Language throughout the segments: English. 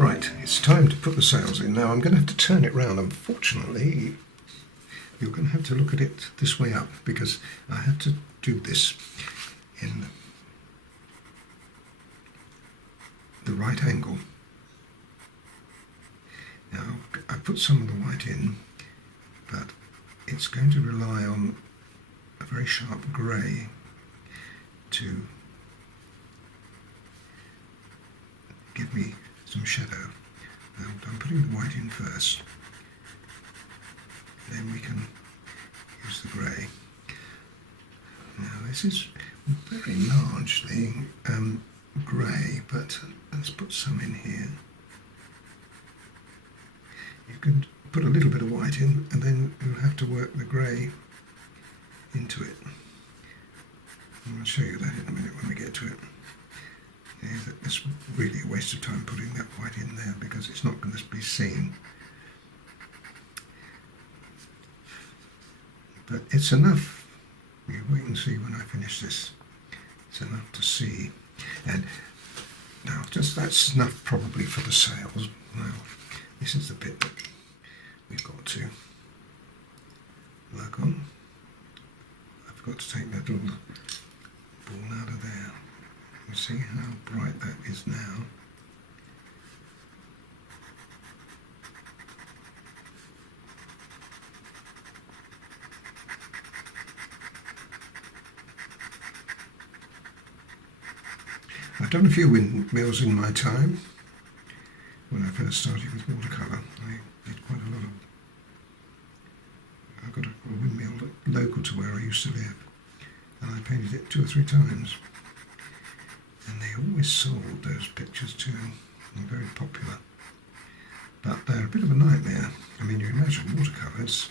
Right, it's time to put the sails in. Now I'm going to have to turn it round. Unfortunately, you're going to have to look at it this way up because I have to do this in the right angle. Now I put some of the white in, but it's going to rely on a very sharp grey to give me some shadow. Now I'm putting the white in first, then we can use the grey. Now this is very largely grey, but let's put some in here. You can put a little bit of white in and then you'll have to work the grey into it. I'll show you that in a minute when we get to it. Yeah, it's really a waste of time putting that white in there because it's not going to be seen. But it's enough. You wait and see when I finish this. It's enough to see. And now just that's enough probably for the sails. Now this is the bit that we've got to work on. I forgot to take that little ball out of there. You see how bright that is now. I've done a few windmills in my time. When I first started with watercolour, I did quite a lot of... I've got a windmill local to where I used to live, and I painted it 2 or 3 times. And they always sold those pictures too, and very popular. But they're a bit of a nightmare. I mean, you imagine watercolours,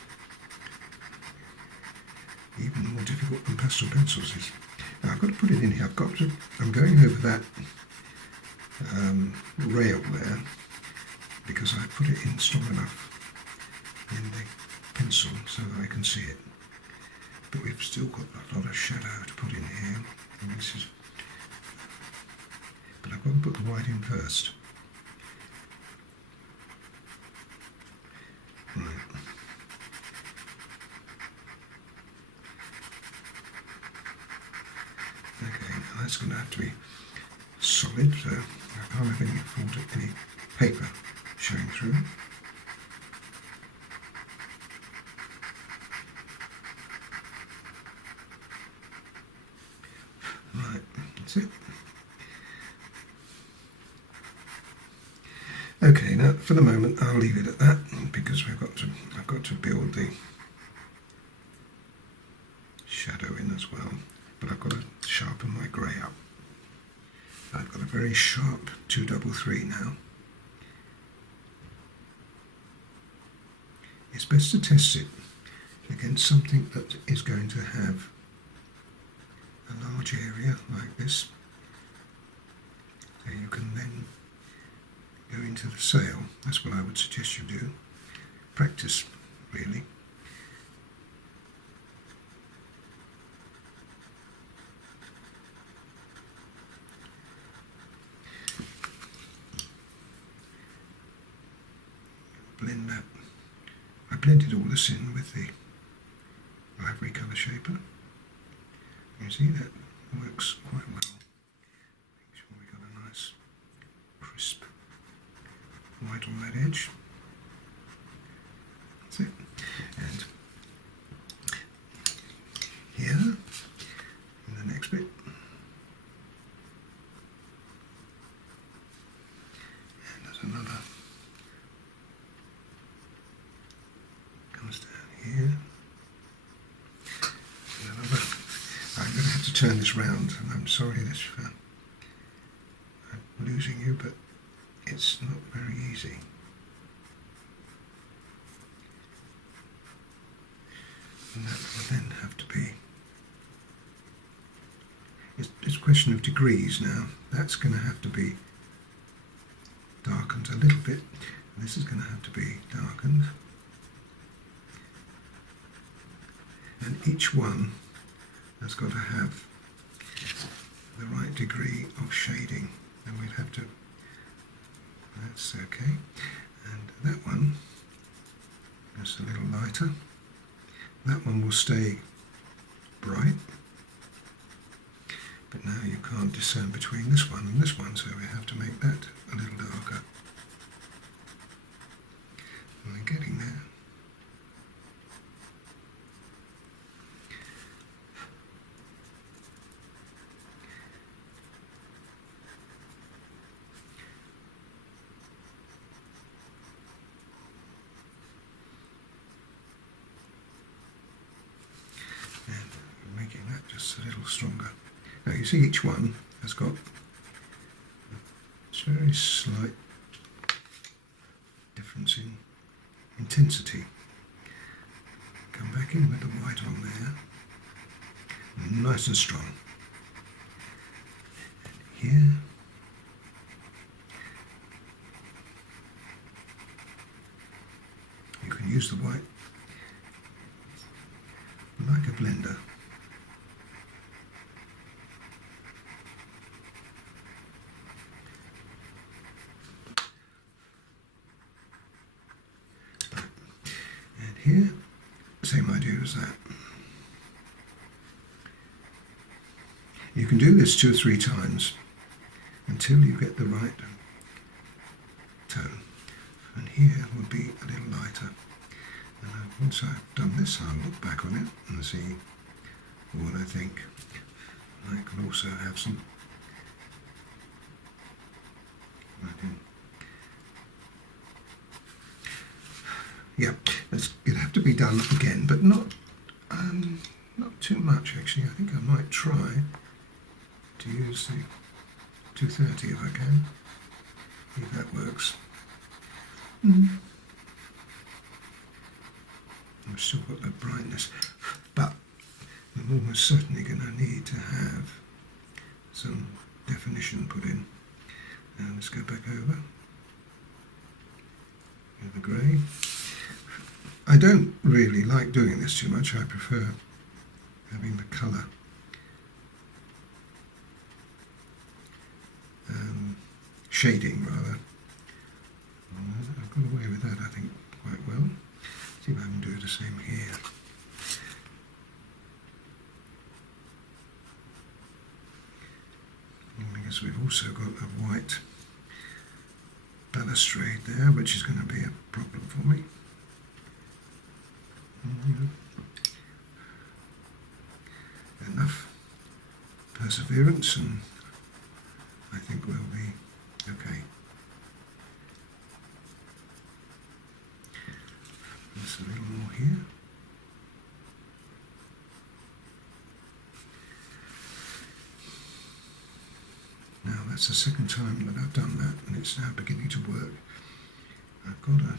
even more difficult than pastel pencils is. Now I've got to put it in here. I'm going over that rail there because I put it in strong enough in the pencil so that I can see it. But we've still got a lot of shadow to put in here. And this is... But I've got to put the white in first. Right. Okay, now that's going to have to be solid, so I can't have any paper showing through. Right, that's it. Okay, now for the moment I'll leave it at that because I've got to build the shadow in as well. But I've got to sharpen my grey up. I've got a very sharp 233 now. It's best to test it against something that is going to have a large area like this. So you can then go into the sail. That's what I would suggest you do. Practice, really. Blend that. I blended all this in with the ivory colour shaper. You see that works quite well. Make sure we got a nice crisp white on that edge. That's it. And here, in the next bit, and there's another. Comes down here. And another. I'm going to have to turn this round, and I'm sorry this I'm losing you, but it's not very easy. And that will then have to be... It's a question of degrees now. That's going to have to be darkened a little bit. And this is going to have to be darkened. And each one has got to have the right degree of shading, and we'd have to That's okay. And that one, just a little lighter. That one will stay bright. But now you can't discern between this one and this one, so we have to make that a little darker. We're getting there. And we're making that just a little stronger. Now you see each one has got a very slight difference in intensity. Come back in with the white on there, nice and strong. And here, you can use the white like a blender. Here, same idea as that. You can do this 2 or 3 times until you get the right tone. And here will be a little lighter. And once I've done this, I'll look back on it and see what I think. I can also have some. Yeah, it'll have to be done again, but not too much actually. I think I might try to use the 230 if I can, if that works. I've still got that brightness, but I'm almost certainly going to need to have some definition put in. And let's go back over with the grey. I don't really like doing this too much. I prefer having the colour shading rather. I've got away with that I think quite well. See if I can do the same here. Because we've also got a white balustrade there, which is going to be a problem for me. Enough perseverance and I think we'll be okay. Just a little more here. Now that's the second time that I've done that and it's now beginning to work. I've got to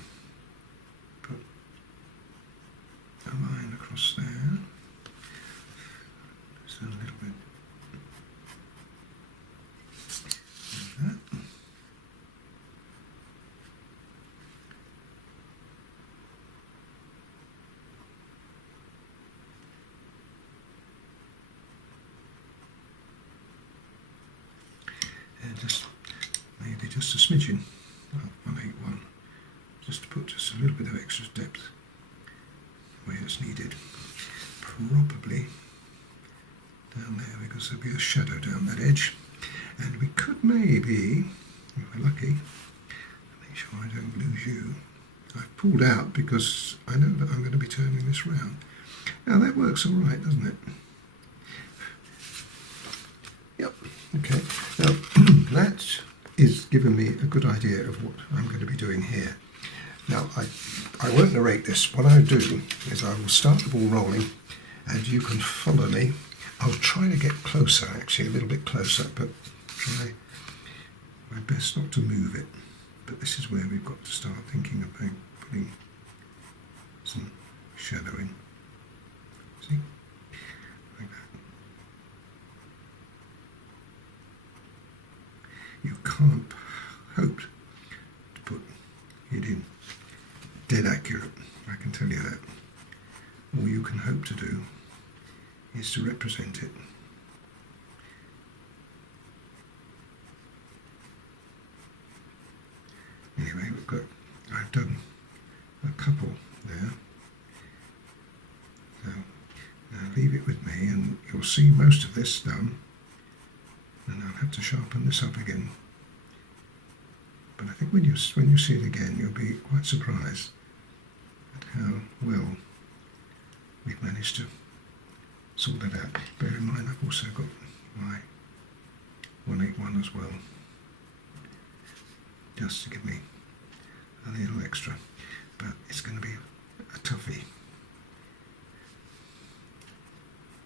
put a line across there. Just a little bit like that. And just maybe just a smidgen of 181, just to put just a little bit of extra depth where it's needed. Probably down there because there'll be a shadow down that edge, and we could maybe, if we're lucky, make sure I don't lose you. I've pulled out because I know that I'm going to be turning this round. Now that works all right, doesn't it? Yep. Okay. Now that is giving me a good idea of what I'm going to be doing here. Now I won't narrate this. What I'll do is I will start the ball rolling and you can follow me. I'll try to get closer, actually a little bit closer, but try my best not to move it. But this is where we've got to start thinking about putting some shadow in. See? Like that. You can't hope to put it in dead accurate, I can tell you that. All you can hope to do is to represent it. I've done a couple there. So now leave it with me and you'll see most of this done, and I'll have to sharpen this up again. But I think when you see it again, you'll be quite surprised at how well we've managed to sort that out. Bear in mind I've also got my 181 as well, just to give me a little extra, but it's going to be a toughie.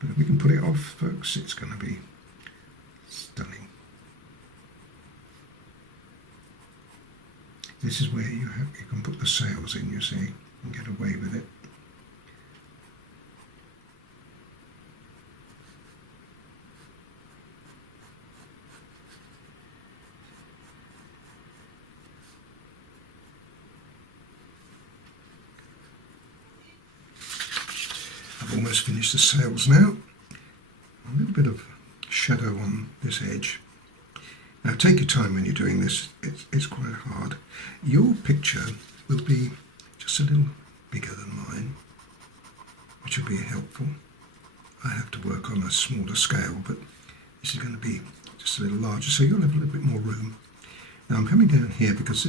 But if we can put it off, folks, it's going to be stunning. This is where you can put the sails in, you see, and get away with it. I've almost finished the sails now. A little bit of shadow on this edge. Now take your time when you're doing this, it's quite hard. Your picture will be just a little bigger than mine, which will be helpful. I have to work on a smaller scale, but this is going to be just a little larger, so you'll have a little bit more room. Now I'm coming down here because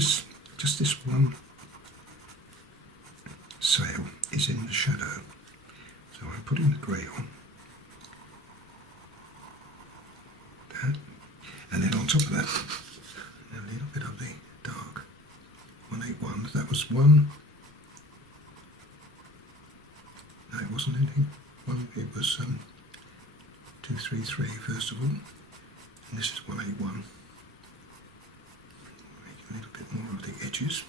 just this one sail is in the shadow. So I'm putting the grey on, that, and then on top of that, a little bit of the dark 181. That was one. No, it wasn't anything. It was 233 first of all, and this is 181. Make a little bit more of the edges.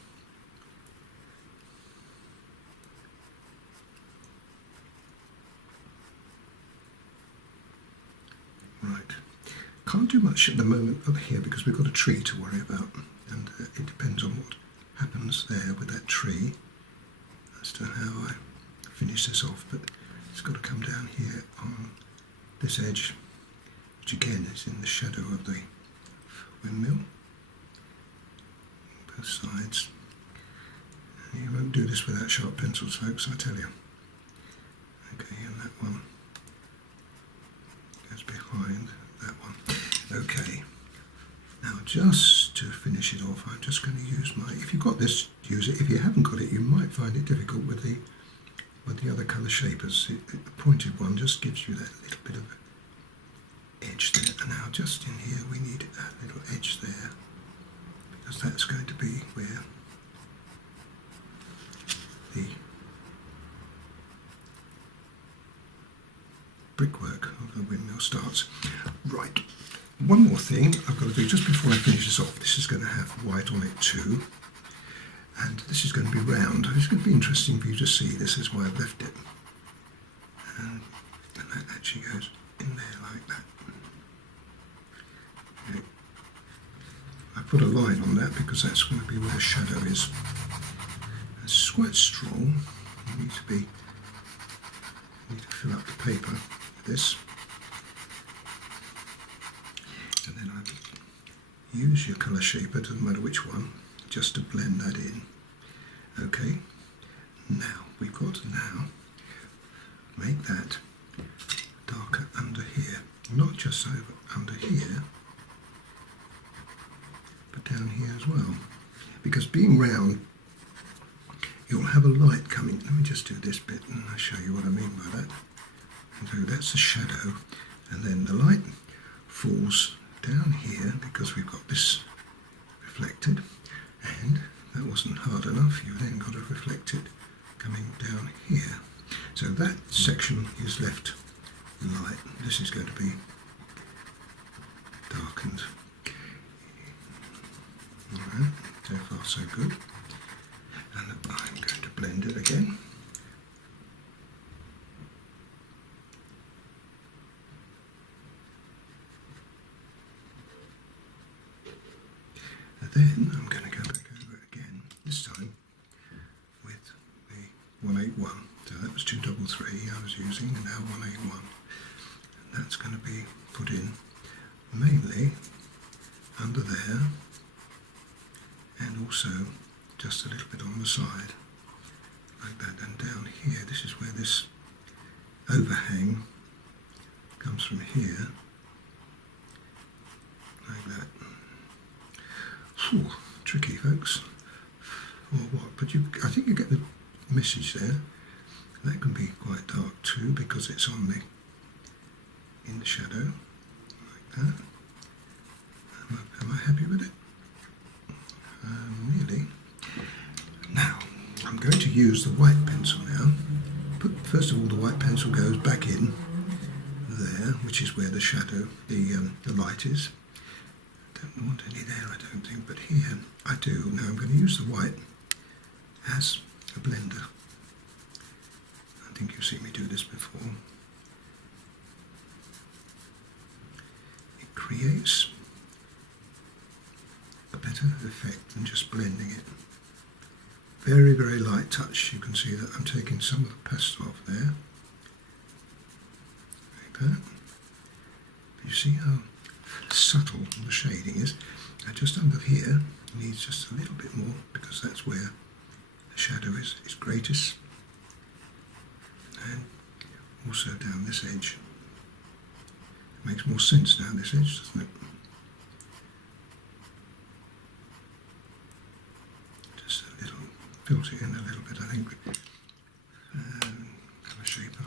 Right, can't do much at the moment over here because we've got a tree to worry about, and it depends on what happens there with that tree as to how I finish this off, but it's got to come down here on this edge, which again is in the shadow of the windmill, both sides. You won't do this without sharp pencils, folks, I tell you. Okay, and that one goes behind that one. Okay, now just to finish it off, I'm just going to use my, if you've got this, use it. If you haven't got it, you might find it difficult with the other colour shapers. The pointed one just gives you that little bit of edge there. And now just in here we need a little edge there, because that's going to be where the brickwork of the windmill starts. Right, one more thing I've got to do just before I finish this off. This is going to have white on it too, and this is going to be round. It's going to be interesting for you to see. This is why I've left it, and that actually goes in there like that. Okay. I put a line on that because that's going to be where the shadow is. It's quite strong. You need to fill up the paper with this, and then I use your colour shaper, doesn't matter which one, just to blend that in. Okay, now we've got to make that darker under here, not just over under here, but down here as well, because being round, you'll have a light coming. Let me just do this bit and I'll show you what I mean by that. So that's the shadow, and then the light falls down here because we've got this reflected, and that wasn't hard enough. You've then got to reflect it coming down here. So that section is left light. This is going to be darkened. Alright, so far so good. And I'm going to blend it again. And then I'm going to go back over it again, this time with the 181. So that was 233 I was using, and now 181. And that's going to be put in mainly under there, and also just a little bit on the side, like that. And down here, this is where this overhang comes from here, like that. Whew, tricky, folks. Or what? But I think you get the message there. That can be quite dark too because it's in the shadow, like that. Am I happy with it? Really. Now, I'm going to use the white pencil now. First of all, the white pencil goes back in there, which is where the shadow, the light is. Don't want any there, I don't think, but here I do. Now I'm going to use the white as a blender. I think you've seen me do this before. It creates a better effect than just blending it. Very, very light touch. You can see that I'm taking some of the pastel off there, like that. But you see how subtle the shading is. Now just under here needs just a little bit more because that's where the shadow is greatest. And also down this edge. It makes more sense down this edge, doesn't it? Just a little, fills it in a little bit, I think. Colour shaper.